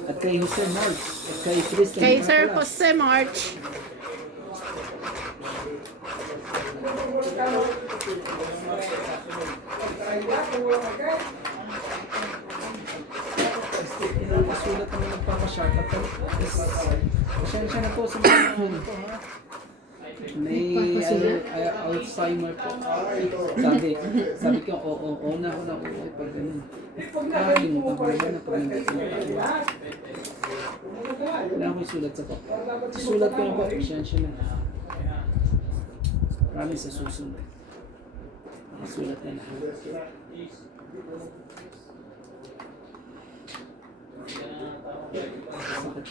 At kay Jose March. At kay Kristen Kay Sir Maracalas. Jose March. Inasulat naman nagpapashoutout ko. Pasensya na po sa mga ano po ha. May Alzheimer po. Sabi ko, oo na ako na oo pag ganun. Nakalimutan ko naman na pag nandito na tayo. Wala akong sulat sa po. Sulat ko na po, pasensya na. Promise sa susunod. Sulat na lahat. Sakit.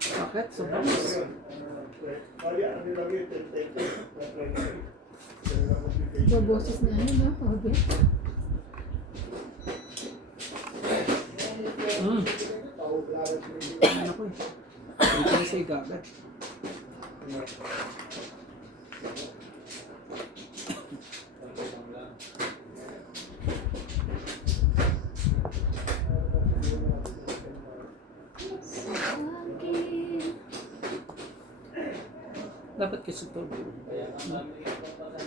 Sakit sa bangs. Baboses na ano, no? Hobe. Ano ko eh. Hindi ko na sa'yo gagad. Dapat kasi ito.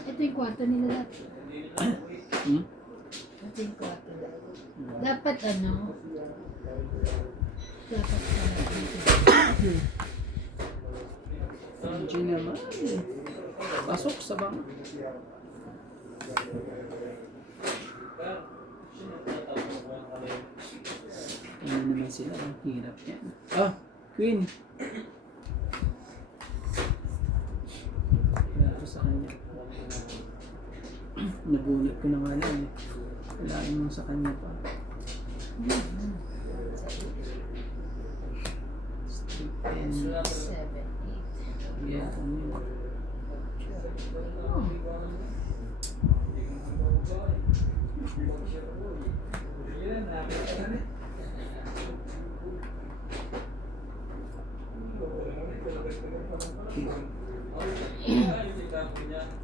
Ito yung kwarto nila lahat. Hmm? Ito yung kwarto nila. Dapat ano? Dapat Hindi naman. Pasok sa bang. Ano naman sila? Ang hirap yan. Ah! Queen! Wala ko sa kanya. Nabunot ko na nga lang eh. Wala mo sa kanya pa. Street and... 7, 8. Yeah, ano yun?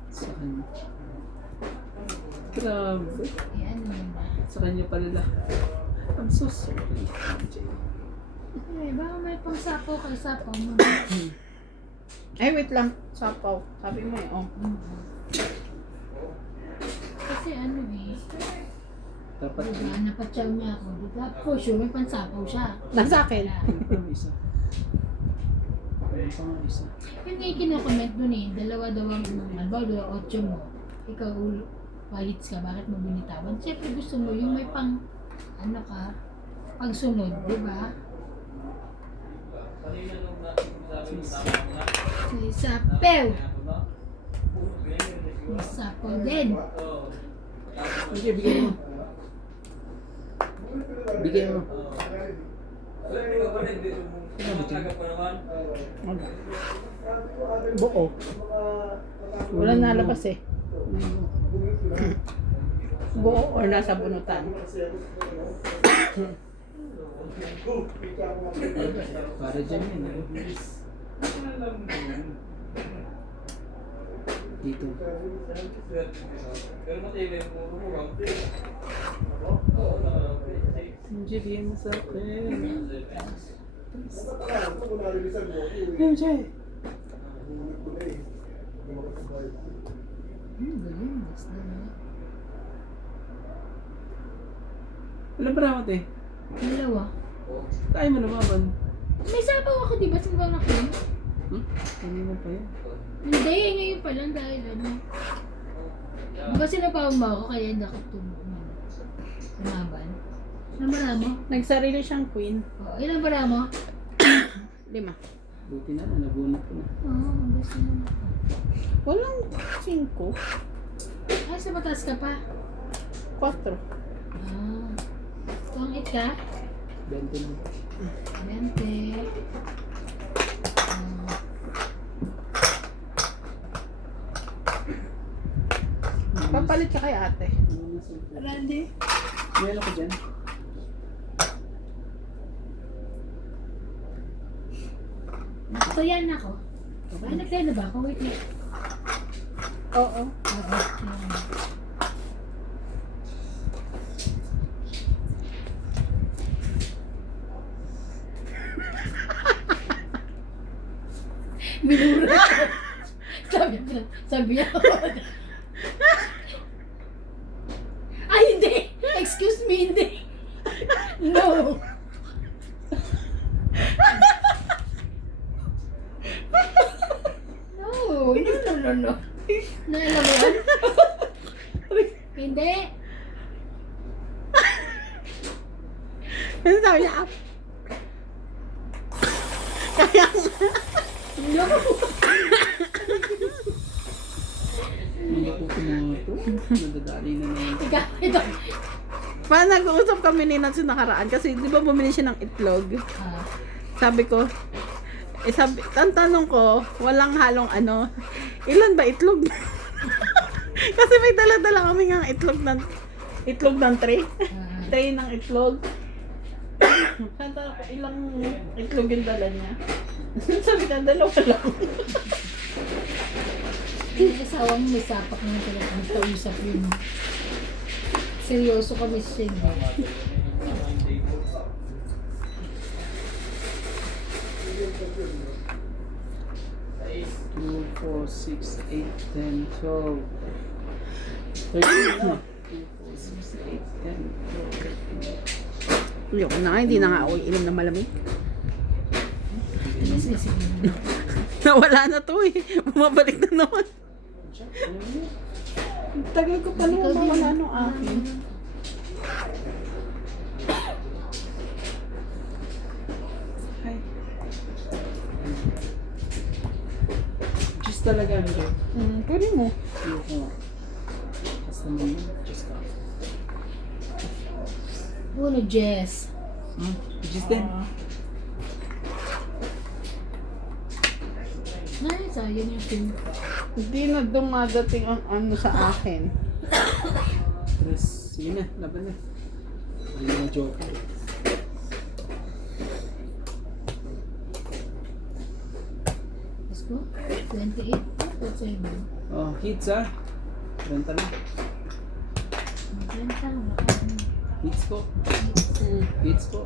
Sa kanya. Grabe. Yan yun. Sa kanya pala. I'm so sorry. Ay, baka may pangsapo kay sapo mo. Ay, wait lang. Sapaw. Sabi mo eh. Oh. Kasi ano eh, Dapat diba, napatsaw niya ako. Diba, for sure, may pansapaw siya. Nasa akin. Ano isa? Ano pa nga isa? Yun nga yung kinokomment dun eh, dalawa daw ang, halimbawa, 8 mo. Ikaw, pahits ka, bakit mo binitawan? Siyempre gusto mo yung may pang, ano ka, pagsunod, diba? Si Sapew! Si Sapo din. Okay, bigyan mo. Bigyan mo. Wala. Buo. Wala nalabas eh. Buo or nasa bunutan. Para dyan yan. Dito. Angelina sa akin. MJ! Galing. Basta na. Wala ba ramat eh? Dalawa. Tayo mo lumaban. May sabaw ako, di ba? Sabaw na ko. Kanina pa yan. Hindi, ngayon pa lang dahil ano. Diba sinabaw mo ako kaya hindi ako tumaban. Ilang bara mo? Nagsarili siyang queen. Oo, ilang bara mo? 5. Buti na, nabunot ko na. Oo, ang gusto mo na. Walang 5. Ay, sa mataas ka pa. 4. Ah. Tuwang-it ka? 20 lang. 20. Papalit ka kay ate. Randy? Meron ko dyan. So yan ako. Ay, nagtaya na ba ako? Wait, wait. Oo. Oo. Minura. Sabi niya. Ay, hindi. Excuse me, hindi. No. No. Naalam mo yan? Hindi. Ano sabi niya? Kaya No. Mga puso mga ito. Nadadali na naman. Ikaw, ito. Paano nag-uusap kami ni Natsu nakaraan kasi di ba bumili siya ng itlog? Sabi ko, ang tanong ko, walang halong ano, ilan ba itlog? Kasi may dala-dala kami ng itlog ng tray. Tray ng itlog. Sabi ko, ilang itlog yung dala niya? Sabi ko, dalawa lang. Yung asawa mo may sapak na talagang kausap yun. Seryoso kami siya. 2, 4, 6, 8, 10, 12. 13 na. 2, 4, 6, 8, 10, 12, 13. Ayoko na nga, hindi na nga ako inom na malamig. Nawala na to eh. Bumabalik na naman. Tagal ko pa naman mawala nung akin. Ay. Just talaga ano. Pwede mo. Ayoko. Basta naman yun. Just ka. Uno, Jess. Just din. Ay, sayang yung film. Hindi na dumadating ang ano sa akin. Tres. Sige na. Laban na. Hindi na joke. Let's go. 28. 27. Oh, hits ah. Renta na. Maganda. Hits ko. Hits ko.